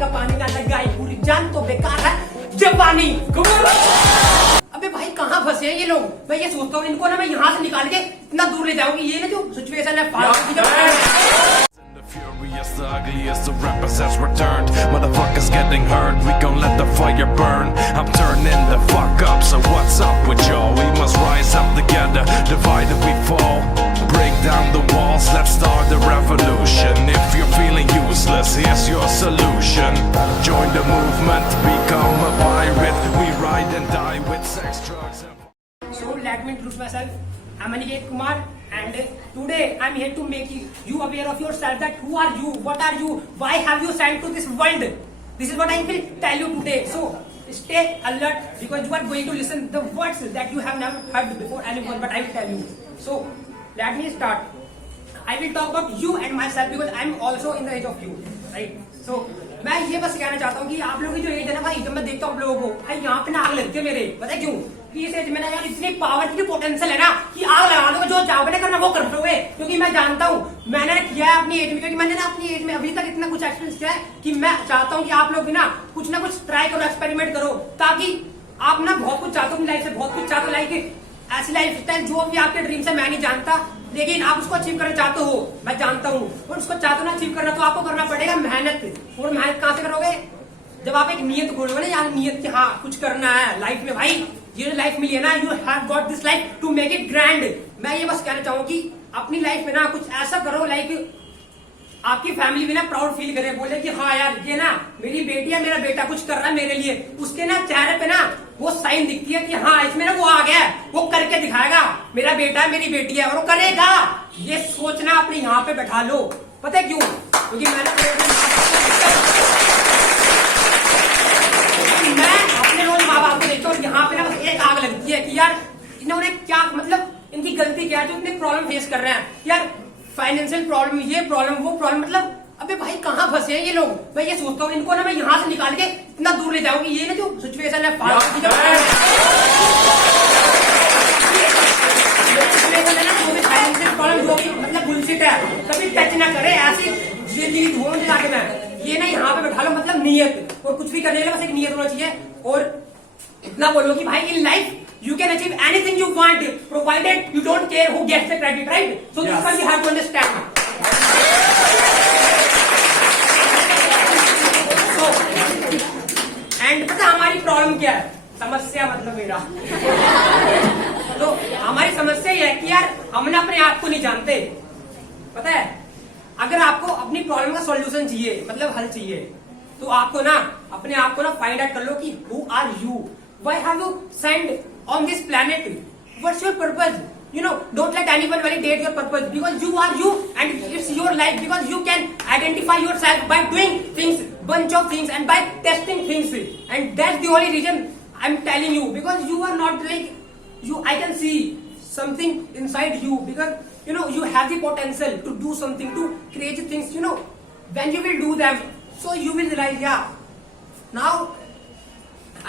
का पानी ना लगाई पूरी जान तो बेकार है जवानी। अबे भाई कहाँ फंसे हैं ये लोग? मैं ये सोचता हूँ इनको ना मैं यहाँ से निकाल के इतना दूर ले जाऊंगी। ये ना जो सिचुएशन है फालतू की Furious, the ugliest of rappers has returned. Motherfuckers getting hurt, we gon' let the fire burn. I'm turning the fuck up, so what's up with y'all? We must rise up together, divided we fall. Break down the walls, let's start the revolution. If you're feeling useless, here's your solution. Join the movement, become a pirate. We ride and die with sex, drugs and... So let me introduce myself. I'm Aniket Kumar and today I'm here to make you aware of yourself, that who are you, what are you, why have you sent to this world. This is what I will tell you today. So stay alert because you are going to listen the words that you have never heard before anyone, but I will tell you. So let me start. I will talk about you and myself because I'm also in the age of you, right? So मैं ये बस कहना चाहता हूँ कि आप लोगों की जो एज है ना भाई, जब मैं देखता हूँ आप लोगों को भाई यहाँ पे ना आग लगती है मेरे, पता है क्यों? कि इस एज में ना यार इतनी पावर की पोटेंशियल है ना कि आग लगा दो, जो चाहोगे ना करना वो कर दोगे। क्योंकि मैं जानता हूँ मैंने किया है अपनी एज में, क्योंकि मैंने ना अपनी एज में अभी तक इतना कुछ एक्सपीरियंस किया है कि मैं चाहता हूँ कि आप लोग भी ना कुछ ट्राई करो, एक्सपेरिमेंट करो, ताकि आप ना बहुत कुछ चाहते हो लाइफ से, बहुत कुछ चाहते हो लाइक ऐसी लाइफ स्टाइल जो भी आपके ड्रीम है मैं नहीं जानता, लेकिन आप उसको अचीव करना चाहते हो, मैं जानता हूँ। और उसको चाहते हो ना अचीव करना, तो आपको करना पड़ेगा मेहनत। और मेहनत कहाँ से करोगे? जब आप एक नियत खोलोगे ना यार, नियत की हाँ कुछ करना है लाइफ में भाई, ये लाइफ मिली है ना, you have got this life to make it grand. मैं ये बस कहना चाहूँ कि अपनी लाइफ में ना कुछ ऐसा करो लाइक आपकी फैमिली भी ना प्राउड फील करे, बोले कि हाँ यार ये ना मेरी बेटी है, मेरा बेटा कुछ कर रहा है मेरे लिए। उसके ना चेहरे पे ना वो साइन दिखती है कि हाँ इसमें ना वो आ गया है, वो करके दिखाएगा, मेरा बेटा है मेरी बेटी है और वो करेगा। ये सोचना अपने यहाँ पे बैठा लो। पता है क्यों? क्योंकि मैं अपने रोज माँ बाप को देखता हूँ, यहाँ पे ना बस एक आग लगती है कि यार इन्होंने क्या, मतलब इनकी गलती क्या है जो इतने प्रॉब्लम फेस कर रहे हैं यार, फाइनेंशियल प्रॉब्लम, ये प्रॉब्लम, वो प्रॉब्लम, मतलब अबे भाई कहाँ फंसे हैं ये लोग? मैं ये सोचता हूँ इनको ना मैं यहाँ से निकाल के इतना दूर ले जाऊंगी। ये ना जो सिचुएशन है फालतू की, फाइनेंशियल प्रॉब्लम जो भी मतलब बुलशिट है, कभी टच ना करे ऐसी जिंदगी ढूंढ के मैं ये ना यहाँ पे बैठा लो, मतलब नियत। और कुछ भी करने के लिए बस एक नियत होना चाहिए। और इतना बोलो कि भाई in life you can achieve anything you want provided you don't care who gets the credit, right? So this one you have to understand. So and पता हमारी प्रॉब्लम क्या है? समस्या मतलब मेरा तो हमारी समस्या ये है कि यार हम ना अपने आप को नहीं जानते। पता है, अगर आपको अपनी प्रॉब्लम का सॉल्यूशन चाहिए, मतलब हल चाहिए, तो आपको ना अपने आप को ना फाइंड आउट कर लो कि who are you, why have you sent on this planet, what's your purpose? You know, don't let anyone validate your purpose because you are you and it's your life, because you can identify yourself by doing things, bunch of things, and by testing things, and that's the only reason I'm telling you, because you are not like you. I can see something inside you, because you know you have the potential to do something, to create things. You know, when you will do them, so you will realize, yeah, now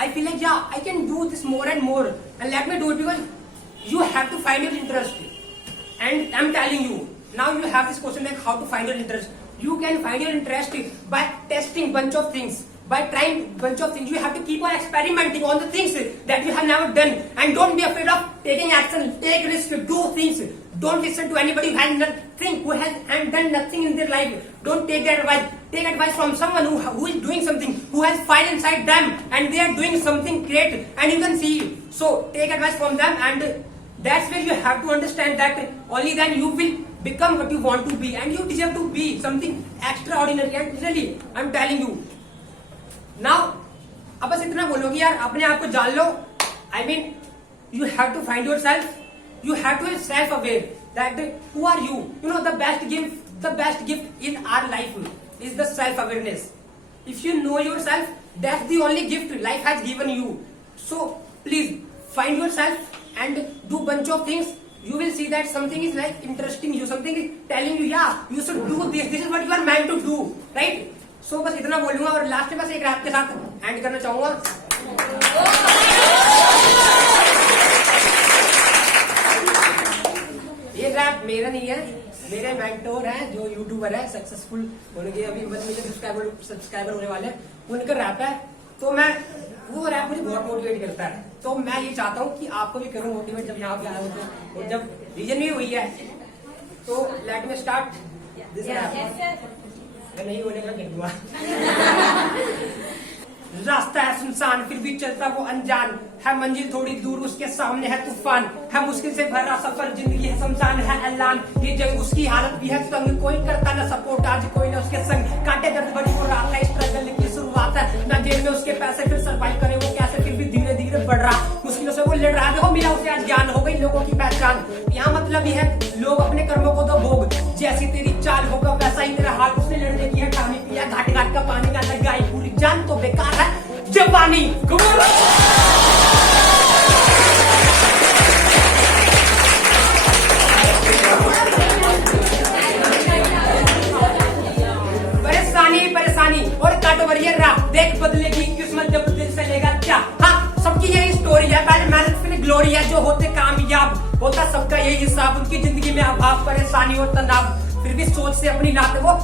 I feel like yeah I can do this more and more, and let me do it, because you have to find your interest. And I'm telling you, now you have this question like how to find your interest. You can find your interest by testing bunch of things, by trying bunch of things. You have to keep on experimenting on the things that you have never done, and don't be afraid of taking action, take risk, do things. Don't listen to anybody who has nothing, who has and done nothing in their life. Don't take their advice. Take advice from someone who is doing something, who has fire inside them, and they are doing something great, and you can see. So take advice from them, and that's where you have to understand that only then you will become what you want to be, and you deserve to be something extraordinary. And really, I'm telling you. Now, अब बस इतना बोलो कि यार अपने आप को जान लो. I mean, you have to find yourself. You have to be self-aware that who are you? You know, the best gift in our life is the self-awareness. If you know yourself, that's the only gift life has given you. So please find yourself and do bunch of things. You will see that something is like interesting you, something is telling you, yeah, you should do this. This is what you are meant to do, right? So बस इतना बोलूंगा और last में बस एक rap के साथ and करना चाहूंगा. ये रैप मेरा नहीं है, मेरे मेंटोर हैं जो यूट्यूबर है सक्सेसफुल उनके अभी मिलियन सब्सक्राइबर होने वाले हैं, उनका रैप है। तो मैं वो रैप मुझे बहुत मोटिवेट करता है। तो मैं ये चाहता हूँ कि आपको भी करूँ मोटिवेट जब यहाँ पे आया हूँ तो। और जब रीजन भी हुई है तो let me start this rap. नहीं बोले मैं कह दूंगा। रास्ता है सुनसान फिर भी चलता वो अनजान है, मंजिल थोड़ी दूर उसके सामने है तूफान है, मुश्किल से भरा सफर जिंदगी है शमशान है ऐलान, ये जंग उसकी हालत भी है तंग, कोई करता ना सपोर्ट आज कोई ना उसके संग, कांटे दर्द भरी वो रात है स्ट्रगल की शुरुआत है, ना जेल में उसके पैसे फिर सर्वाइव करे वो कैसे फिर भी धीरे धीरे बढ़ रहा, मुश्किलों से वो लड़ रहा। देखो मिला उसे आज ज्ञान हो गई लोगों की पहचान, यहाँ मतलब ये है लोग अपने कर्मों को दो भोग, जैसी तेरी चाल होगा वैसा ही तेरा हाल, उसने लड़ने की है ठानी पिया घाट घाट का पानी का लगाई पूरी जान तो बेकार है जवानी। परेशानी परेशानी और काटो बरियर राह, देख बदलेगी किस्मत जब दिल से लेगा क्या। हाँ सबकी यही स्टोरी है, पहले मेहनत फिर ग्लोरी है, जो होते कामयाब होता सबका यही हिसाब, उनकी जिंदगी में अभाव परेशानी और तनाव फिर भी सोच से अपनी नाते वो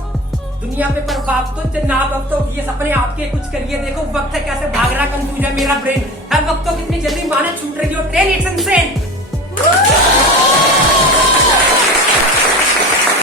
दुनिया पे प्रभाव तो जनाब। अब तो ये सपने आपके कुछ करिए, देखो वक्त है कैसे भाग रहा कंफ्यूज है मेरा ब्रेन, हर वक्त तो कितनी जल्दी माने छूट रही हो ट्रेन।